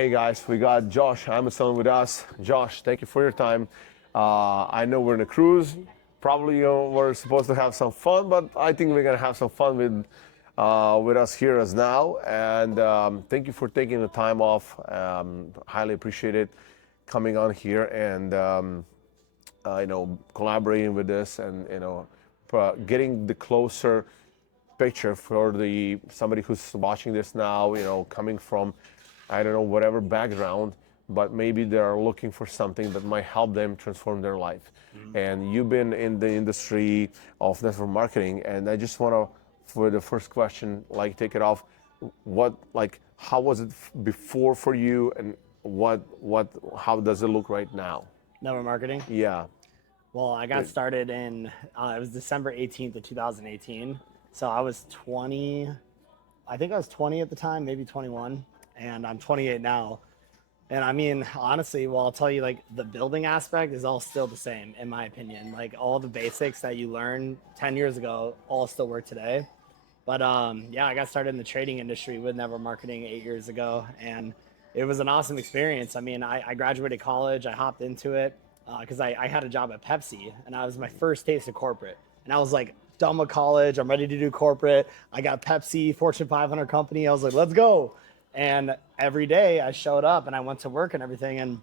Hey guys, we got Josh Amudson with us. Josh, thank you for your time. I know we're in a cruise. Probably we're supposed to have some fun, but I think we're gonna have some fun with us here as now. And thank you for taking the time off. Highly appreciate it coming on here and collaborating with this and getting the closer picture for the somebody who's watching this now, coming from, I don't know, whatever background, but maybe they're looking for something that might help them transform their life. And you've been in the industry of network marketing, and I just want to, for the first question, take it off. How was it before for you, and how does it look right now? Network marketing. Yeah. Well, I got started in it was December 18th of 2018. So I was 20. I think I was 20 at the time, maybe 21, and I'm 28 now. And I mean, honestly, well, I'll tell you, the building aspect is all still the same, in my opinion. Like all the basics that you learned 10 years ago all still work today. But yeah, I got started in the trading industry with network marketing 8 years ago, and it was an awesome experience. I mean, I graduated college, I hopped into it because I had a job at Pepsi, and I was my first taste of corporate. And I was like, done with college, I'm ready to do corporate. I got Pepsi, Fortune 500 company. I was like, let's go. And every day I showed up and I went to work and everything. And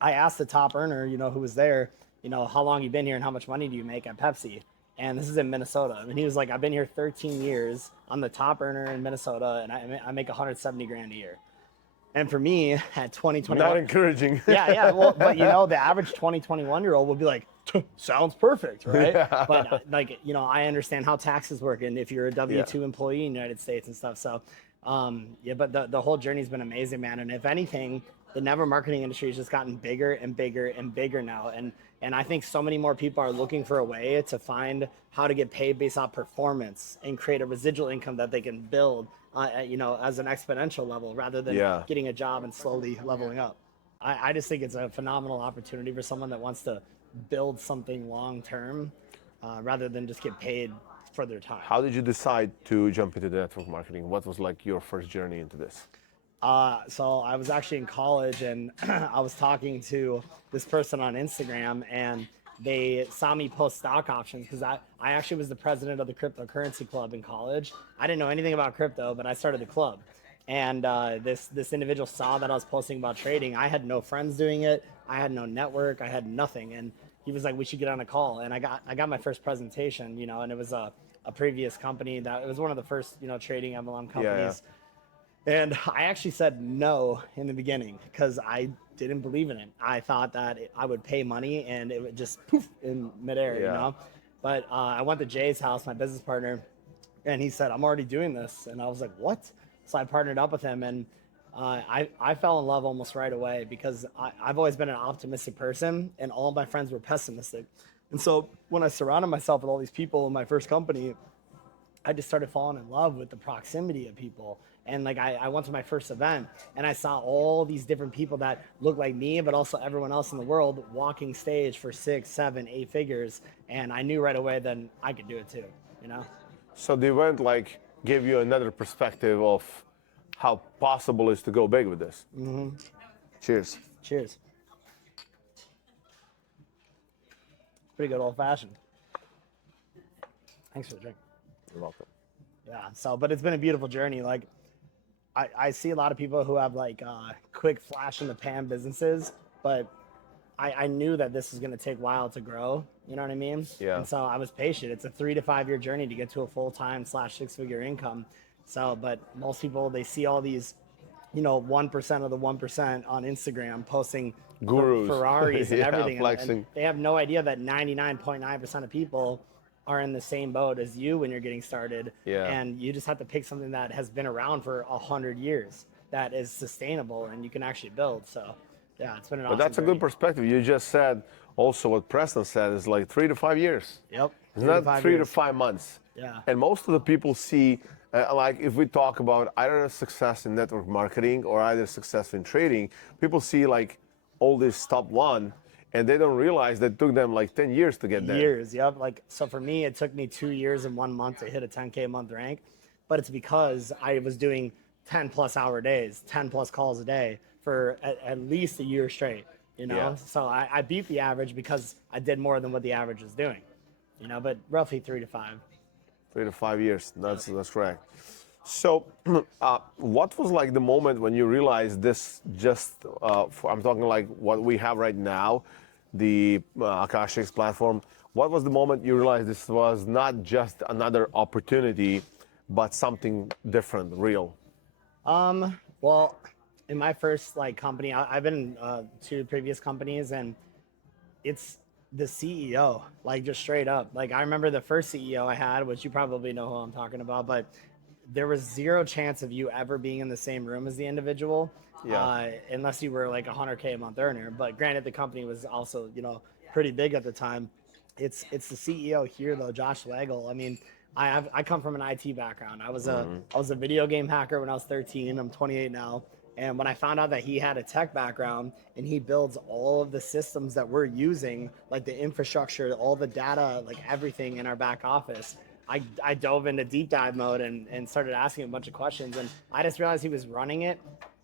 I asked the top earner, who was there, how long you been here and how much money do you make at Pepsi? And this is in Minnesota. And he was like, I've been here 13 years. I'm the top earner in Minnesota, and I make 170 grand a year. And for me, at 2021, Not encouraging. yeah. Well, but the average 2021-year-old will be like, sounds perfect, right? Yeah. But I understand how taxes work, and if you're a W-2 employee in the United States and stuff. So, but the whole journey's been amazing, man. And if anything, the network marketing industry has just gotten bigger and bigger and bigger now. And I think so many more people are looking for a way to find how to get paid based on performance and create a residual income that they can build, as an exponential level rather than getting a job and slowly leveling up. I just think it's a phenomenal opportunity for someone that wants to build something long term rather than just get paid for their time. How did you decide to jump into the network marketing? What was your first journey into this? So I was actually in college, and I was talking to this person on Instagram, and they saw me post stock options because I actually was the president of the cryptocurrency club in college. I didn't know anything about crypto, but I started the club. And this individual saw that I was posting about trading. I had no friends doing it. I had no network. I had nothing. And he was like, we should get on a call. And I got my first presentation, and it was a previous company that it was one of the first, trading MLM companies. Yeah. And I actually said no in the beginning because I didn't believe in it. I thought that I would pay money and it would just poof in midair, But I went to Jay's house, my business partner, and he said, I'm already doing this. And I was like, what? So I partnered up with him, and I fell in love almost right away because I've always been an optimistic person, and all of my friends were pessimistic. And so when I surrounded myself with all these people in my first company, I just started falling in love with the proximity of people. And I went to my first event and I saw all these different people that looked like me, but also everyone else in the world walking stage for 6, 7, 8 figures. And I knew right away then I could do it too, So the event gave you another perspective of how possible it is to go big with this. Mm-hmm. Cheers. Cheers. Pretty good old fashioned. Thanks for the drink. You're welcome. Yeah, but it's been a beautiful journey. I see a lot of people who have quick flash in the pan businesses, but I knew that this was going to take a while to grow. You know what I mean? Yeah. And so I was patient. It's a 3 to 5 year journey to get to a full-time / 6-figure income. So, but most people, they see all these, 1% of the 1% on Instagram posting gurus, Ferraris and everything. Flexing. And they have no idea that 99.9% of people are in the same boat as you when you're getting started. Yeah. And you just have to pick something that has been around for 100 years that is sustainable and you can actually build. So yeah, it's been an awesome But that's journey. a good perspective. You just said also what Preston said is 3 to 5 years. Yep. It's not 3 to 5 months. Yeah. And most of the people see, if we talk about either success in network marketing or either success in trading, people see all this top one, and they don't realize that it took them 10 years to get there. Years, yep. So for me, it took me 2 years and 1 month to hit a 10K a month rank, but it's because I was doing 10 plus hour days, 10 plus calls a day for at least a year straight, you know? Yeah. So I beat the average because I did more than what the average was doing, you know, but roughly 3 to 5. 3 to 5 years. That's correct. So, what was like the moment when you realized this? I'm talking like what we have right now, the Akashics platform. What was the moment you realized this was not just another opportunity, but something different, real? Well, in my first like company, I've been in 2 previous companies, and it's the CEO, like just straight up. Like I remember the first CEO I had, which you probably know who I'm talking about, but there was zero chance of you ever being in the same room as the individual, Yeah. unless you were like a 100K a month earner. But granted, the company was also, you know, pretty big at the time. It's the CEO here though, Josh Legel. I mean, I come from an IT background. I was a video game hacker when I was 13. I'm 28 now. And when I found out that he had a tech background and he builds all of the systems that we're using, like the infrastructure, all the data, like everything in our back office, I dove into deep dive mode and started asking a bunch of questions. And I just realized he was running it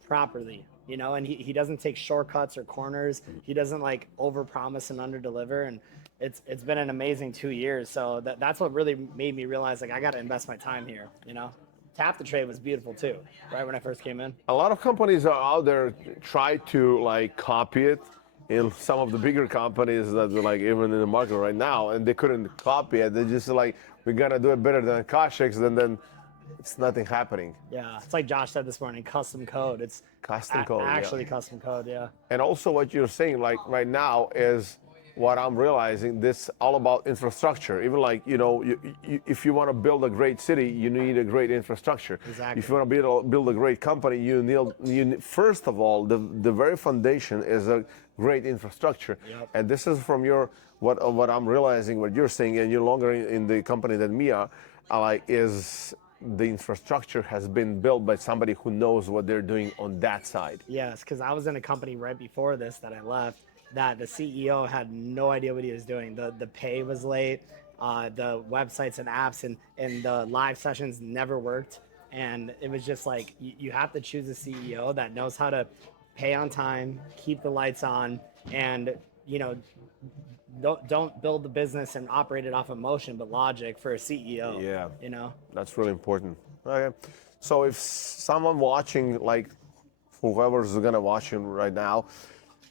properly, you know, and he doesn't take shortcuts or corners. He doesn't like overpromise and underdeliver. And it's been an amazing 2 years. So that's what really made me realize like I got to invest my time here, you know. Tap the Trade was beautiful too, right when I first came in. A lot of companies are out there try to like copy it in some of the bigger companies that are like even in the market right now, and they couldn't copy it. They just like, we're gonna do it better than Akashics, and then it's nothing happening. Yeah, it's like Josh said this morning, custom code. It's Custom code, actually yeah. custom code, yeah. And also what you're saying like right now is what I'm realizing, this all about infrastructure. Even like, you know, if you want to build a great city, you need a great infrastructure. Exactly. If you want to build a great company, first of all, the very foundation is a great infrastructure. Yep. And this is from your, what I'm realizing, what you're saying, and you're longer in the company than me are, like, is the infrastructure has been built by somebody who knows what they're doing on that side. Yes, because I was in a company right before this that I left that the CEO had no idea what he was doing. The pay was late, the websites and apps and the live sessions never worked. And it was just like, you have to choose a CEO that knows how to pay on time, keep the lights on, and, you know, don't build the business and operate it off emotion, but logic for a CEO. Yeah. You know? That's really important. Okay. So if someone watching, like whoever's gonna watch him right now,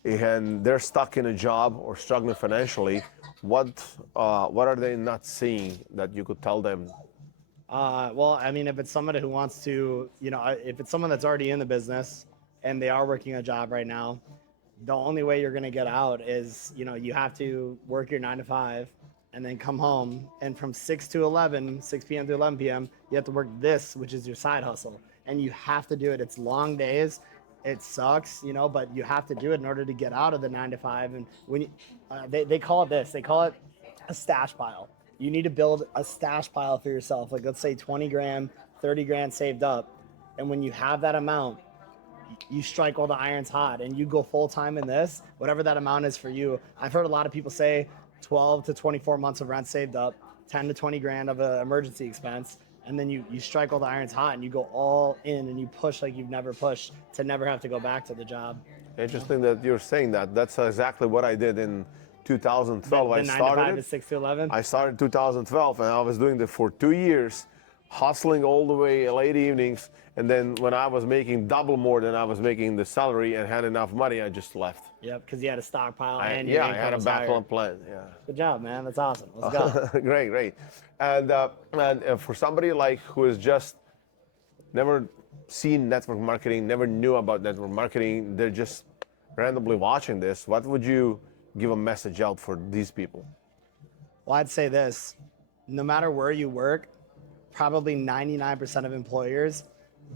and they're stuck in a job or struggling financially, what are they not seeing that you could tell them? Well, I mean, if it's somebody who wants to, you know, if it's someone that's already in the business and they are working a job right now, the only way you're going to get out is, you know, you have to work your 9 to 5 and then come home. And from 6 to 11, 6 p.m. to 11 p.m., you have to work this, which is your side hustle. And you have to do it. It's long days. It sucks, you know, but you have to do it in order to get out of the 9 to 5. And when you, they call it this, they call it a stash pile. You need to build a stash pile for yourself. Like let's say 20 grand, 30 grand saved up. And when you have that amount, you strike while the iron's hot and you go full time in this, whatever that amount is for you. I've heard a lot of people say 12 to 24 months of rent saved up, 10 to 20 grand of an emergency expense. And then you strike while the iron's hot and you go all in and you push like you've never pushed to never have to go back to the job. Interesting that you're saying that. That's exactly what I did in 2012. The 9 to 5 to 6 to 11? I started in 2012 and I was doing that for 2 years, hustling all the way late evenings. And then when I was making double more than I was making the salary and had enough money, I just left. Yep, because you had a stockpile and I had a backup plan. Yeah. Good job, man. That's awesome. Let's go. Great. And for somebody like who has just never seen network marketing, never knew about network marketing, they're just randomly watching this, what would you give a message out for these people? Well, I'd say this, no matter where you work, probably 99% of employers,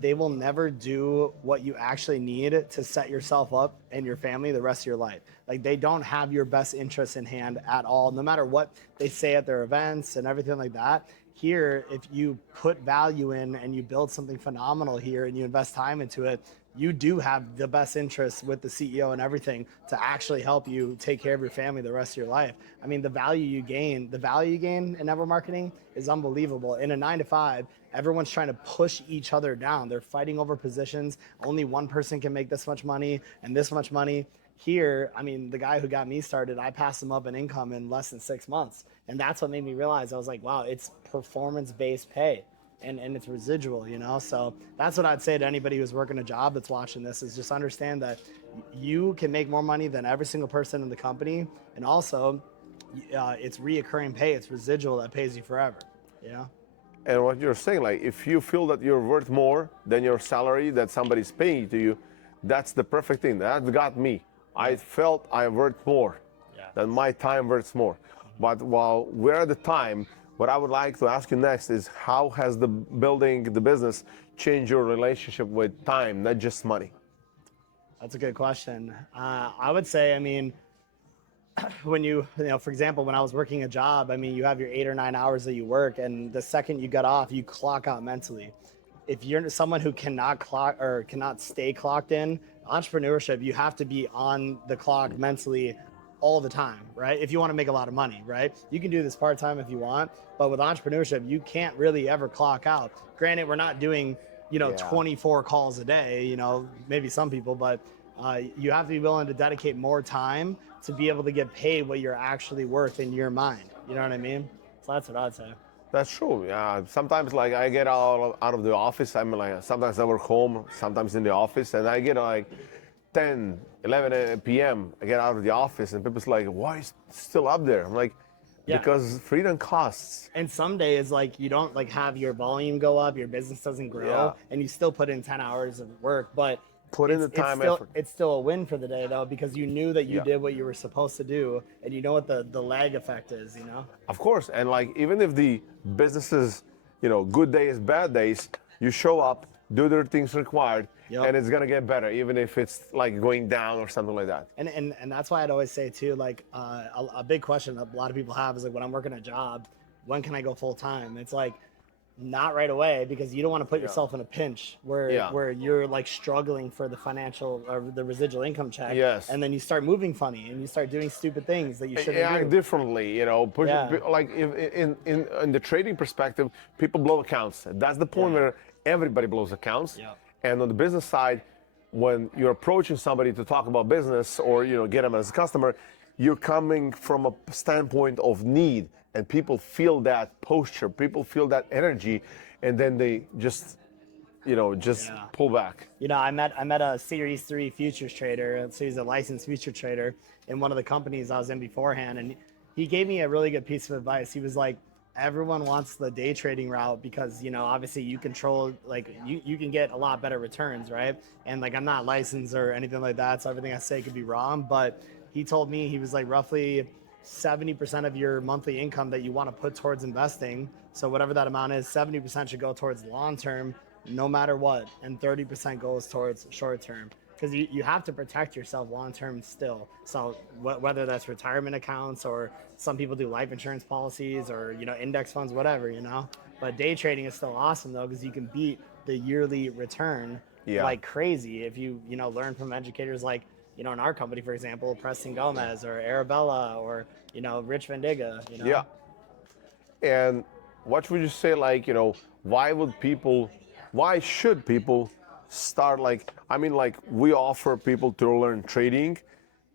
they will never do what you actually need to set yourself up and your family the rest of your life. Like they don't have your best interests in hand at all, no matter what they say at their events and everything like that. Here, if you put value in and you build something phenomenal here and you invest time into it, you do have the best interests with the CEO and everything to actually help you take care of your family the rest of your life. I mean, the value you gain in network marketing is unbelievable. In a 9 to 5, everyone's trying to push each other down. They're fighting over positions. Only one person can make this much money and this much money. Here, I mean, the guy who got me started, I passed him up an income in less than 6 months. And that's what made me realize, I was like, wow, it's performance-based pay. And it's residual, you know? So that's what I'd say to anybody who's working a job that's watching this, is just understand that you can make more money than every single person in the company. And also, it's reoccurring pay. It's residual that pays you forever, you know? And what you're saying, like, if you feel that you're worth more than your salary that somebody's paying to you, that's the perfect thing. That got me. I felt I worth more, than my time worth more. But while we're at the time, what I would like to ask you next is, how has the building the business changed your relationship with time, not just money? That's a good question. I would say, I mean, when you know, for example, when I was working a job, I mean, you have your 8 or 9 hours that you work, and the second you get off, you clock out mentally. If you're someone who cannot clock or cannot stay clocked in, entrepreneurship, you have to be on the clock mentally all the time, right? If you want to make a lot of money, right? You can do this part-time if you want, but with entrepreneurship, you can't really ever clock out. Granted, we're not doing, 24 calls a day, maybe some people, but you have to be willing to dedicate more time to be able to get paid what you're actually worth in your mind. You know what I mean? So that's what I'd say. That's true. Yeah. Sometimes, like, I get out of the office. I'm like, sometimes I work home, sometimes in the office, and I get like 10, 11 p.m. I get out of the office, and people's like, "Why is it still up there?" I'm like, because freedom costs. And some days, like, you don't like have your volume go up, your business doesn't grow, and you still put in 10 hours of work, but put in the time, effort. It's still a win for the day, though, because you knew that you did what you were supposed to do, and you know what the lag effect is, Of course, and like, even if the businesses, good days, bad days, you show up, do the things required, and it's gonna get better, even if it's like going down or something like that. And that's why I'd always say too, like, a big question a lot of people have is like, when I'm working a job, when can I go full time? It's like, not right away, because you don't want to put yourself in a pinch where you're like struggling for the financial or the residual income check, and then you start moving funny and you start doing stupid things that you shouldn't do. Differently, like, in the trading perspective, people blow accounts. That's the point where everybody blows accounts. And on the business side, when you're approaching somebody to talk about business or get them as a customer, you're coming from a standpoint of need. And people feel that posture, people feel that energy, and then they just, pull back. I met a Series 3 futures trader, so he's a licensed future trader in one of the companies I was in beforehand, and he gave me a really good piece of advice. He was like, everyone wants the day trading route because, obviously you control, like, you can get a lot better returns, right? And like, I'm not licensed or anything like that, so everything I say could be wrong, but he told me, he was like, roughly 70% of your monthly income that you want to put towards investing. So whatever that amount is, 70% should go towards long term, no matter what, and 30% goes towards short term. Because you have to protect yourself long term still. So whether that's retirement accounts, or some people do life insurance policies, or index funds, whatever, But day trading is still awesome though, because you can beat the yearly return like crazy if you learn from educators like, in our company, for example, Preston Gomez or Arabella or, Rich Vendiga, Yeah. And what would you say, like, why should people start, like, we offer people to learn trading,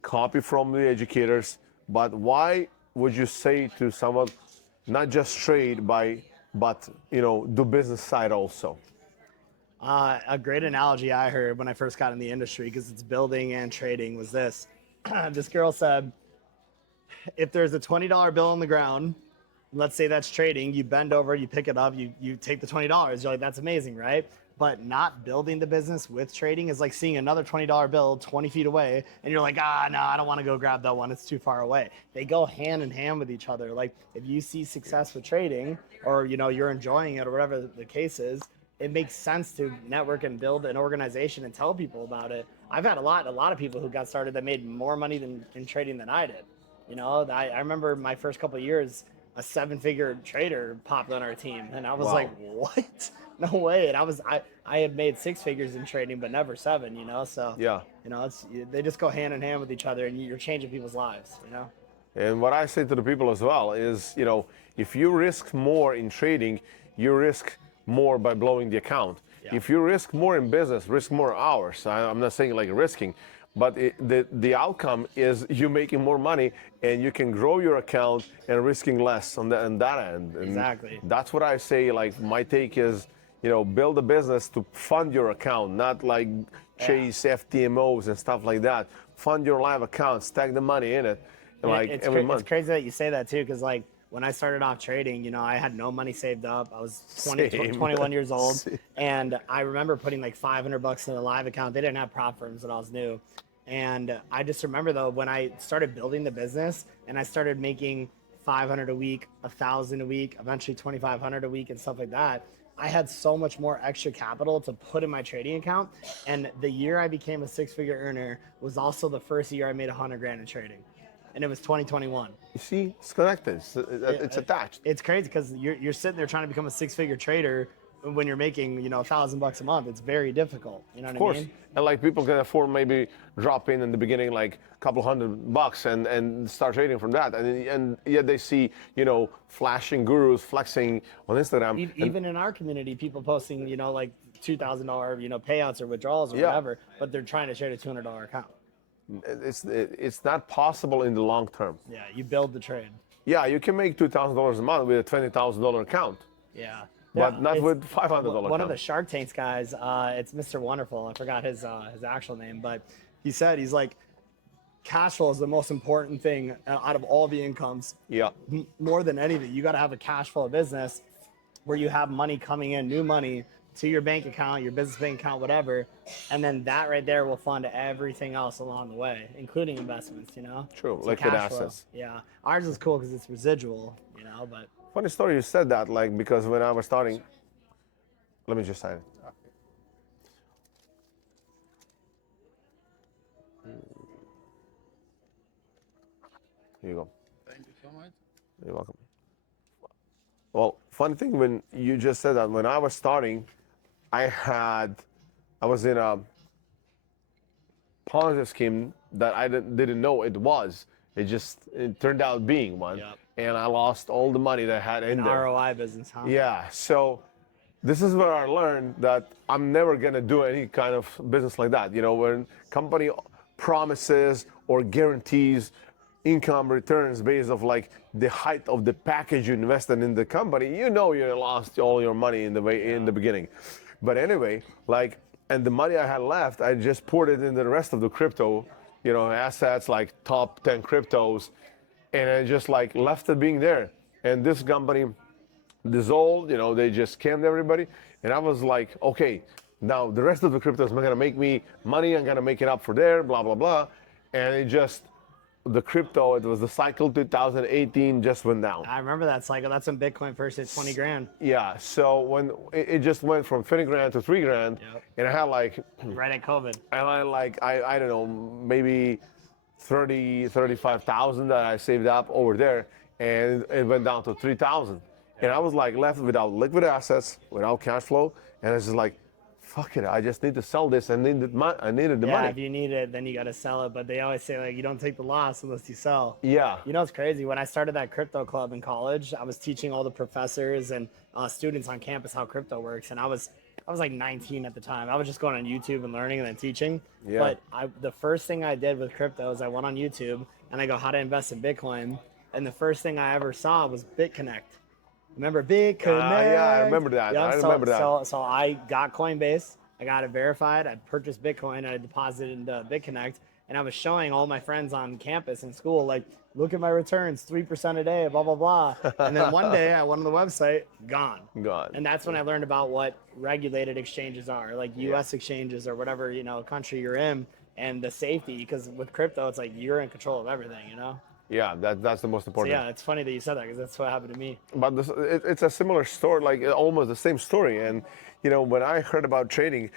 copy from the educators, but why would you say to someone, not just trade but do business side also? A great analogy I heard when I first got in the industry, because it's building and trading, was this. This girl said, if there's a $20 bill on the ground, let's say that's trading, you bend over, you pick it up, you take the $20. You're like, that's amazing, right? But not building the business with trading is like seeing another $20 bill 20 feet away, and you're like, no, I don't want to go grab that one. It's too far away. They go hand in hand with each other. Like, if you see success with trading, or, you're enjoying it, or whatever the case is, it makes sense to network and build an organization and tell people about it. I've had a lot of people who got started that made more money in trading than I did. I remember my first couple of years, a 7-figure trader popped on our team, and I was like, what? No way. And I had made six figures in trading, but never seven, you know? So, Yeah. you know, they just go hand in hand with each other, and you're changing people's lives, you know? And what I say to the people as well is, if you risk more in trading, you risk more by blowing the account. Yeah. If you risk more in business, risk more hours. I'm not saying like risking, but the outcome is you making more money and you can grow your account and risking less on that end. And Exactly. that's what I say. Like my take is, build a business to fund your account, not like chase FTMOs and stuff like that. Fund your live account, stack the money in it. Like every month. It's crazy that you say that too, because like when I started off trading, you know, I had no money saved up. I was 21 years old, and I remember putting like $500 in a live account. They didn't have prop firms when I was new, and I just remember though when I started building the business and I started making 500 a week, 1,000 a week, eventually 2,500 a week, and stuff like that. I had so much more extra capital to put in my trading account, and the year I became a six-figure earner was also the first year I made 100 grand in trading. And it was 2021. You see, it's connected. It's attached. It's crazy because you're sitting there trying to become a six-figure trader when you're making, you know, $1,000 a month. It's very difficult. You know what Of course. I mean? And like people can afford maybe drop in the beginning like a couple $100 and start trading from that. And yet they see, flashing gurus flexing on Instagram. Even in our community, people posting, you know, like $2,000, payouts or withdrawals or whatever, but they're trying to trade a $200 account. It's not possible in the long term. Yeah, you build the trade. Yeah, you can make $2,000 a month with a $20,000 account. Yeah. But not with $500 One account. of the Shark Tanks guys, it's Mr. Wonderful. I forgot his actual name, but he said, he's like, cash flow is the most important thing out of all the incomes. Yeah. More than anything, you got to have a cash flow business where you have money coming in, new money to your bank account, your business bank account, whatever. And then that right there will fund everything else along the way, including investments, you know? True, So liquid cash flow, assets. yeah. Ours is cool because it's residual, but. Funny story you said that, like, because when I was starting, let me just sign it. Here you go. Thank you so much. You're welcome. Well, funny thing when you just said that, when I was starting, I was in a Ponzi scheme that I didn't know it was. It turned out being one. Yep. And I lost all the money that I had in there. ROI business, huh? Yeah, so this is where I learned that I'm never gonna do any kind of business like that. When company promises or guarantees income returns based off like the height of the package you invested in the company, you lost all your money in the beginning. But anyway, and the money I had left, I just poured it into the rest of the crypto, assets like top 10 cryptos, and I just left it being there. And this company dissolved, they just scammed everybody. And I was like, okay, now the rest of the cryptos are gonna make me money, I'm gonna make it up for there, blah, blah, blah. And it was the cycle 2018 just went down. I remember that cycle. That's when Bitcoin first hit 20 grand. Yeah, so when it just went from 20 grand to 3 grand, Yep. and I had Right at COVID. I don't know, maybe 35,000 that I saved up over there, and it went down to 3,000. And I was left without liquid assets, without cash flow, and it's just fuck it, I just need to sell this. I needed the money. Yeah, if you need it, then you got to sell it. But they always say you don't take the loss unless you sell. Yeah. You know, it's crazy. When I started that crypto club in college, I was teaching all the professors and students on campus how crypto works. And I was like 19 at the time. I was just going on YouTube and learning and then teaching. Yeah. But the first thing I did with crypto is I went on YouTube and I go, how to invest in Bitcoin. And the first thing I ever saw was BitConnect. Remember BitConnect? Yeah, I remember that. Yeah, I remember that. So I got Coinbase. I got it verified. I purchased Bitcoin. And I deposited into BitConnect. And I was showing all my friends on campus and school, look at my returns, 3% a day, blah, blah, blah. And then one day I went on the website, gone. And that's when I learned about what regulated exchanges are, like US exchanges or whatever, country you're in, and the safety. Because with crypto, it's you're in control of everything, Yeah, that's the most important. So yeah, it's funny that you said that because that's what happened to me. But it's a similar story, almost the same story. And when I heard about trading,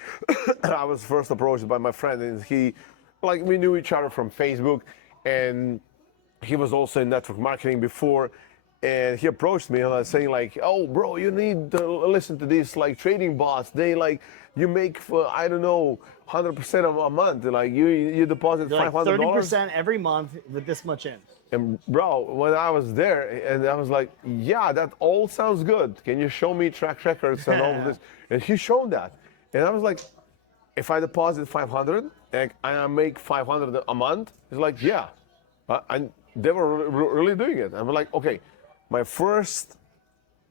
I was first approached by my friend, and we knew each other from Facebook, and he was also in network marketing before. and he approached me and was saying like, "Oh, bro, you need to listen to these like trading bots. They like you make for I don't know 100% of a month. Like you deposit You're like $500." 30% every month with this much in. And bro, when I was there, and I was like, "Yeah, that all sounds good. Can you show me track records and all of this?" And he showed that, and I was like, "If I deposit 500 and I make 500 a month," he's like, "Yeah," and they were really doing it. I'm like, "Okay." My first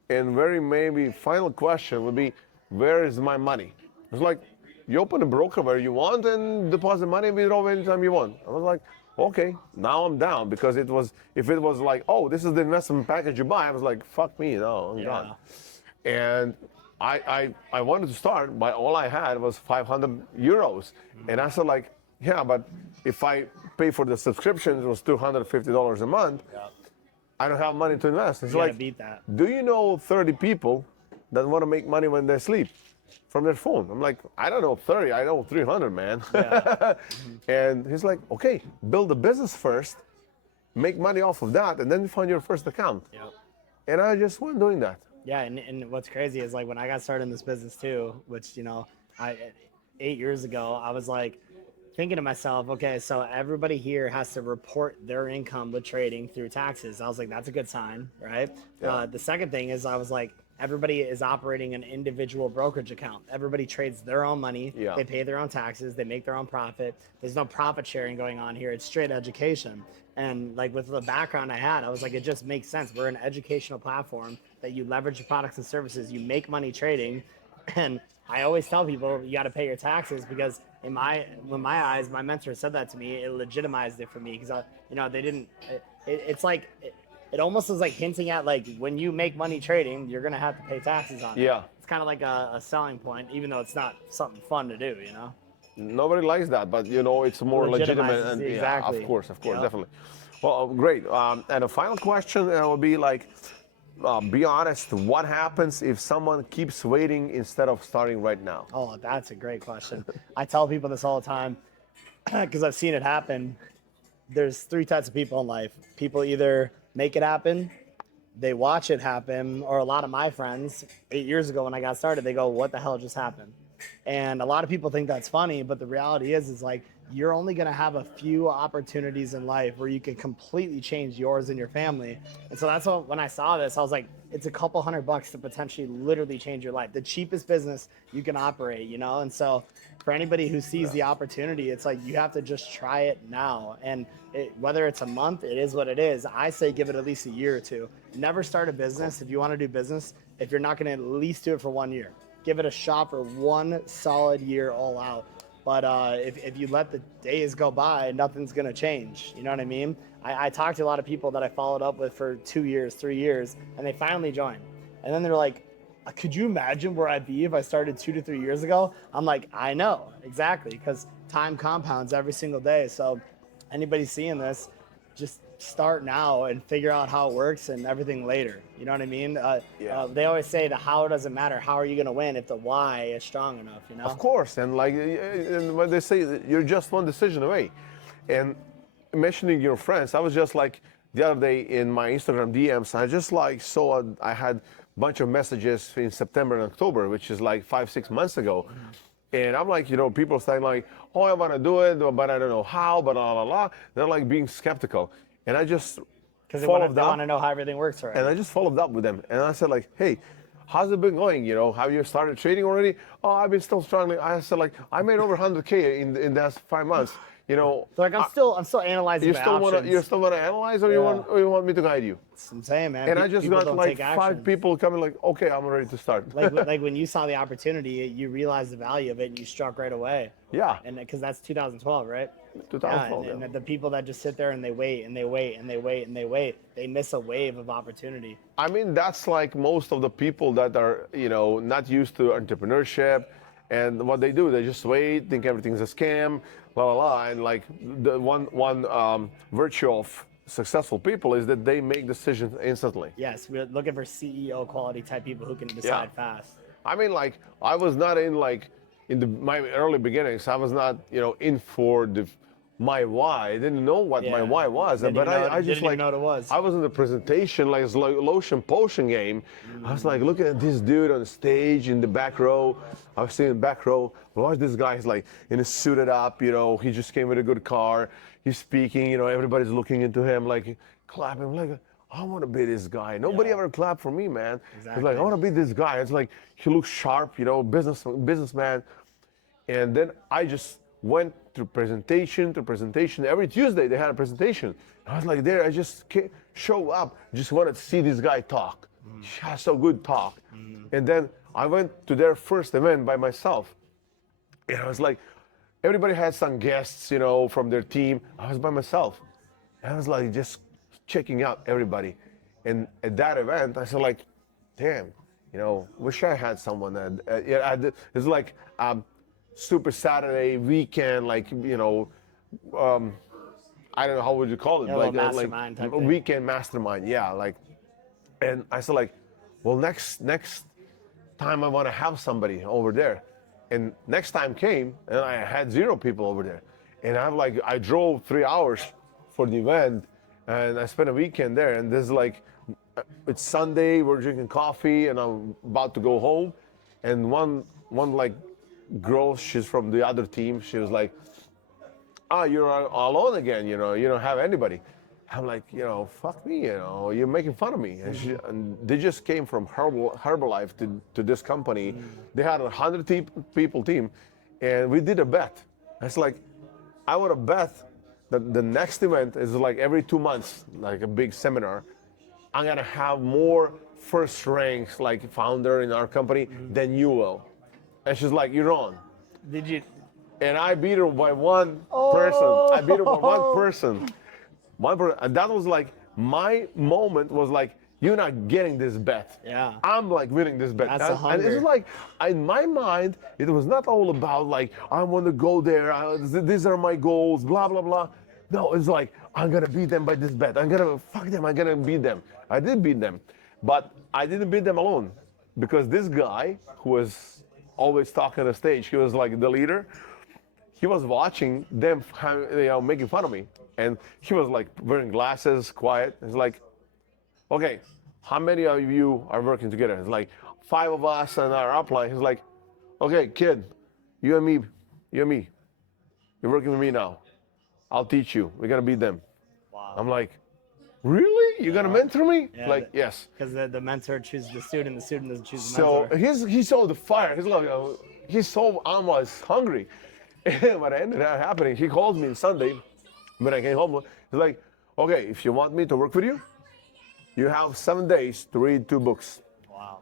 and very maybe final question would be, "Where is my money?" It's like, you open a broker where you want and deposit money and withdraw anytime you want. I was like, okay, now I'm down, because if it was like, oh, this is the investment package you buy, I was like, fuck me, no, I'm gone. And I wanted to start, but all I had was 500 euros. And I said like, yeah, but if I pay for the subscription, it was $250 a month. I don't have money to invest. It's You gotta like, beat that. do you know 30 people that want to make money when they sleep from their phone? I'm like, I don't know 30, I know 300, man. And he's like, okay, build a business first, make money off of that, and then find your first account. And I just went doing that. Yeah, and what's crazy is like when I got started in this business too, which, you know, 8 years ago, I was like thinking to myself, okay, so everybody here has to report their income with trading through taxes. I was like, that's a good sign, right? The second thing is I was like, everybody is operating an individual brokerage account. Everybody trades their own money. They pay their own taxes. They make their own profit. There's no profit sharing going on here. It's straight education. And like with the background I had, I was like, it just makes sense. We're an educational platform that you leverage your products and services. You make money trading. And I always tell people you got to pay your taxes, because in my eyes, my mentor said that to me. It legitimized it for me, because you know, they didn't. It's like it almost was like hinting at like when you make money trading, you're gonna have to pay taxes on it. It's kind of like a selling point, even though it's not something fun to do. You know. Nobody likes that, but you know, it's more legitimate. And exactly. Yeah, of course, definitely. Well, great. And a final question will be like, be honest, what happens if someone keeps waiting instead of starting right now? Oh, that's a great question. I tell people this all the time because I've seen it happen. There's three types of people in life. People either make it happen, they watch it happen, or a lot of my friends, 8 years ago when I got started, they go, what the hell just happened? And a lot of people think that's funny, but the reality is like, you're only going to have a few opportunities in life where you can completely change yours and your family. And so that's what, when I saw this, I was like, it's a couple $100 to potentially literally change your life. The cheapest business you can operate, you know? And so for anybody who sees the opportunity, it's like, you have to just try it now. And whether it's a month, it is what it is. I say give it at least a year or two. Never start a business if you want to do business, if you're not going to at least do it for 1 year. Give it a shot for 1 solid year all out. But if you let the days go by, nothing's going to change. You know what I mean? I talked to a lot of people that I followed up with for 2 years, 3 years, and they finally joined. And then they're like, could you imagine where I'd be if I started 2 to 3 years ago? I'm like, I know, exactly, because time compounds every single day. So anybody seeing this, just start now and figure out how it works and everything later. You know what I mean? They always say the how doesn't matter. How are you going to win if the why is strong enough, you know? Of course. And like and when they say you're just one decision away. And mentioning your friends, I was just like the other day in my Instagram DMs, I just like saw I had a bunch of messages in September and October, which is like 5-6 months ago. And I'm like, you know, people saying like, oh, I want to do it, but I don't know how, but blah, blah, blah. They're like being skeptical. And I just because they want to know how everything works, right? And I just followed up with them. And I said like, hey, how's it been going? You know, have you started trading already? Oh, I've been still struggling. I said like, I made over 100K in the last 5 months. You know, so like I'm still analyzing. You still want to analyze, or you want me to guide you? I'm saying, man. And I just got like 5 people coming like, okay, I'm ready to start. like when you saw the opportunity, you realized the value of it, and you struck right away. Yeah. And because that's 2012, right? 2012. Yeah, and the people that just sit there and they wait and they wait and they wait and they wait, they miss a wave of opportunity. I mean, that's like most of the people that are, you know, not used to entrepreneurship. And what they do, they just wait, think everything's a scam, blah, blah, blah. And like the one virtue of successful people is that they make decisions instantly. Yes, we're looking for CEO quality type people who can decide fast. I mean, like, I was not in like, in my early beginnings, I was not, you know, in for the my why. I didn't know what my Yeah. why was. Didn't But even know- I just didn't like, even know what it was. I was in the presentation, like it's like lotion potion game. I was like looking at this dude on the stage in the back row. I was sitting in the back row. Watch this guy. He's like in a suited up, you know, he just came with a good car. He's speaking, you know, everybody's looking into him, like clapping. I'm like, I want to be this guy. Nobody ever clapped for me, man. He's like, Exactly. I want to be this guy. It's like, he looks sharp, you know, businessman. And then I just went to presentation to presentation. Every Tuesday they had a presentation. I was like there, I just show up, just wanted to see this guy talk. He has so good talk. And then I went to their first event by myself. And I was like, everybody had some guests, you know, from their team. I was by myself. And I was like just checking out everybody. And at that event, I said like, damn, you know, wish I had someone that, it's like, Super Saturday weekend, like, you know, I don't know, how would you call it? Yeah, a like little mastermind type thing. weekend mastermind, yeah. Like, and I said like, well, next time I want to have somebody over there. And next time came, and I had 0 people over there. And I drove 3 hours for the event, and I spent a weekend there. And this is like, it's Sunday, we're drinking coffee, and I'm about to go home. And one like girl, she's from the other team. She was like, you're alone again, you know, you don't have anybody. I'm like, you know, fuck me, you know, you're making fun of me. And they just came from Herbalife to this company. They had 100 people team, and we did a bet. It's like, I want to bet that the next event is like every 2 months, like a big seminar. I'm gonna have more first ranks, like founder in our company, than you will. And she's like, you're on. Did you? And I beat her by one person. I beat her by one person. And that was like, my moment was like, you're not getting this bet. Yeah. I'm like winning this bet. That's the And hunger. it's like, in my mind, it was not all about like, I want to go there, these are my goals, blah, blah, blah. No, it's like, I'm going to beat them by this bet. I'm going to, fuck them, I'm going to beat them. I did beat them. But I didn't beat them alone. Because this guy, who was always talking on the stage, he was like the leader. He was watching them, you know, making fun of me. And he was like wearing glasses, quiet. It's like, okay, how many of you are working together? It's like 5 of us and our upline. He's like, okay, kid, you and me, you're working with me now. I'll teach you. We're gonna beat them. Wow. I'm like, really? You're gonna mentor me? Yeah, like, yes. Because the mentor chooses the student doesn't choose the So mentor. he saw the fire. He's like, he saw I was hungry. And what ended up happening, he called me on Sunday when I came home. He's like, okay, if you want me to work with you, you have 7 days to read 2 books. Wow.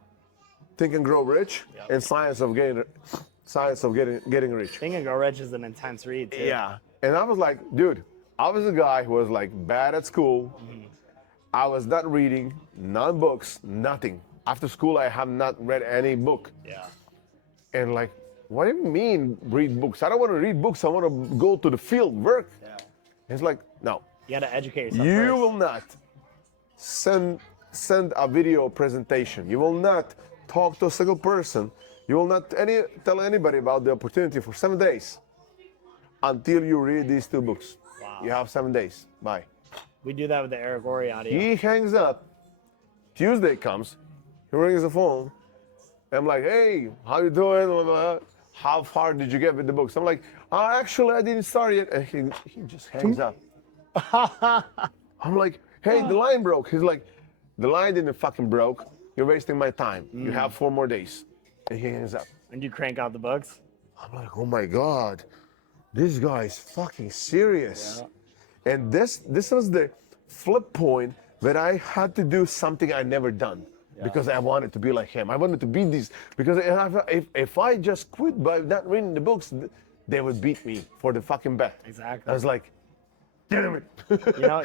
Think and Grow Rich and Science of Getting Rich. Think and Grow Rich is an intense read too. Yeah. And I was like, dude, I was a guy who was like bad at school. I was not reading, none books, nothing. After school, I have not read any book. Yeah. And like, what do you mean read books? I don't want to read books. I want to go to the field, work. Yeah. It's like, no, You got to educate yourself you first. will not send a video presentation. You will not talk to a single person. You will not tell anybody about the opportunity for 7 days until you read these 2 books. Wow. You have 7 days. Bye. We do that with the Eric Ori audio. He hangs up. Tuesday comes. He rings the phone. I'm like, hey, how you doing? How far did you get with the books? I'm like, actually, I didn't start yet. And he just hangs up. I'm like, hey, the line broke. He's like, the line didn't fucking broke. You're wasting my time. You have 4 more days. And he hangs up. And you crank out the books? I'm like, oh my God, this guy is fucking serious. Yeah. And this was the flip point where I had to do something I never done. Because I wanted to be like him. I wanted to be this. Because if I just quit by not reading the books, they would beat me for the fucking bet. Exactly. I was like, damn it.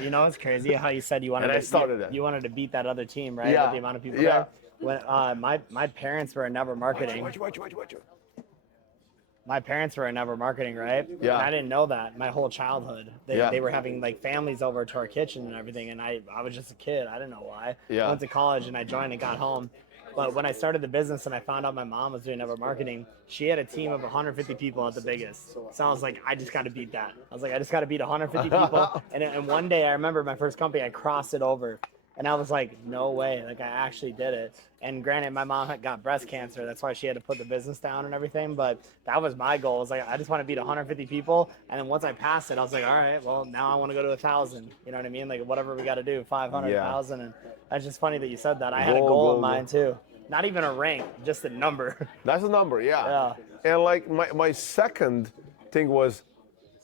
You know it's crazy how you said you wanted And I started to, that. you wanted to beat that other team, right? Yeah. With the amount of people Yeah. there. When my parents were in network marketing. Watch. My parents were in network marketing, right? Yeah. And I didn't know that my whole childhood. Yeah. They were having like families over to our kitchen and everything, and I was just a kid. I didn't know why. Yeah. I went to college and I joined and got home. But when I started the business and I found out my mom was doing network marketing, she had a team of 150 people at the biggest. So I was like, I just got to beat that. I was like, I just got to beat 150 people. And one day I remember my first company, I crossed it over. And I was like, no way. Like, I actually did it. And granted, my mom had got breast cancer. That's why she had to put the business down and everything. But that was my goal. I was like, I just want to beat 150 people. And then once I passed it, I was like, all right, well, now I want to go to 1,000. You know what I mean? Like, whatever we got to do, 500,000. And that's just funny that you said that. I had a goal in mind, too. Not even a rank, just a number. That's a number, yeah. And like my second thing was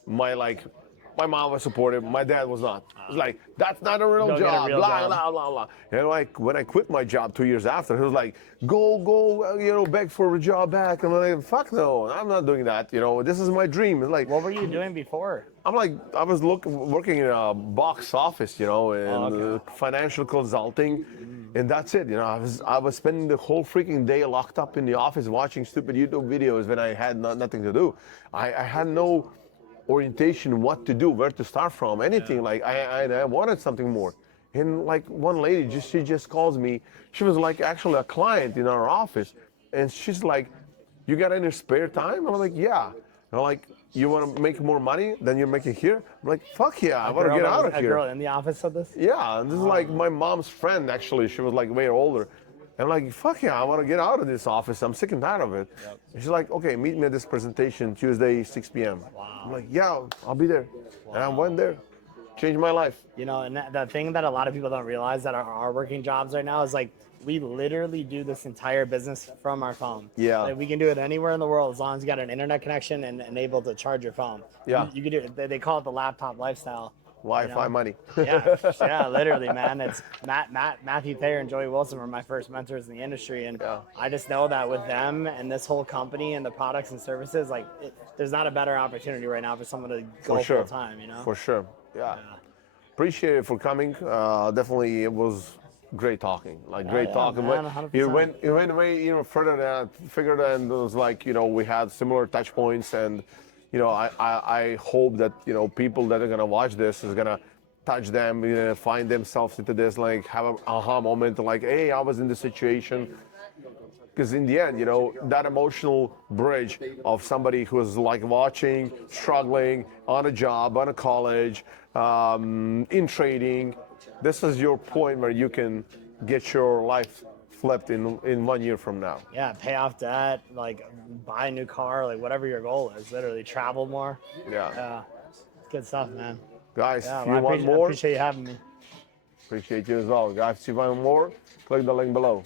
my mom was supportive, my dad was not. It's like, that's not a real Go get a job, real blah, job. blah, blah, blah. And like, when I quit my job 2 years after, he was like, go, beg for a job back. And I'm like, fuck no, I'm not doing that. This is my dream. It's like, What were you doing before? I'm like, I was working in a box office, and financial consulting, and that's it. I was spending the whole freaking day locked up in the office watching stupid YouTube videos when I had nothing to do. I had no orientation, what to do, where to start from, anything. Like I wanted something more. And like one lady, she just calls me. She was like actually a client in our office, and she's like, "You got any spare time?" I'm like, "Yeah." And I'm like, "You want to make more money than you're making here?" I'm like, "Fuck yeah, I want to get out of here." A girl in the office said this? Yeah, and this is like my mom's friend, actually. She was like way older. And I'm like, fuck yeah, I want to get out of this office. I'm sick and tired of it. Yep. And she's like, okay, meet me at this presentation Tuesday, 6 p.m. Wow. I'm like, yeah, I'll be there. Wow. And I went there. Changed my life. And the thing that a lot of people don't realize that are working jobs right now is like, we literally do this entire business from our phone. Yeah. Like, we can do it anywhere in the world as long as you got an internet connection and able to charge your phone. Yeah. You can do it. They call it the laptop lifestyle. Wi-Fi money. yeah, literally, man. It's Matthew Thayer and Joey Wilson were my first mentors in the industry, and I just know that with them and this whole company and the products and services, like there's not a better opportunity right now for someone to go full time. For sure. Yeah. Appreciate it for coming. Definitely, it was great talking. Great talking. Man, it went way further than I figured, and it was like we had similar touch points and. I hope that, people that are going to watch this is going to touch them, find themselves into this, like have an aha moment, like, hey, I was in this situation. Because in the end, that emotional bridge of somebody who's like watching, struggling on a job, on a college, in trading, this is your point where you can get your life flipped in 1 year from now. Yeah, pay off debt, like buy a new car, like whatever your goal is, literally travel more. Yeah. Good stuff, man. Guys, if you want more, I appreciate you having me. Appreciate you as well. Guys, if you want more, click the link below.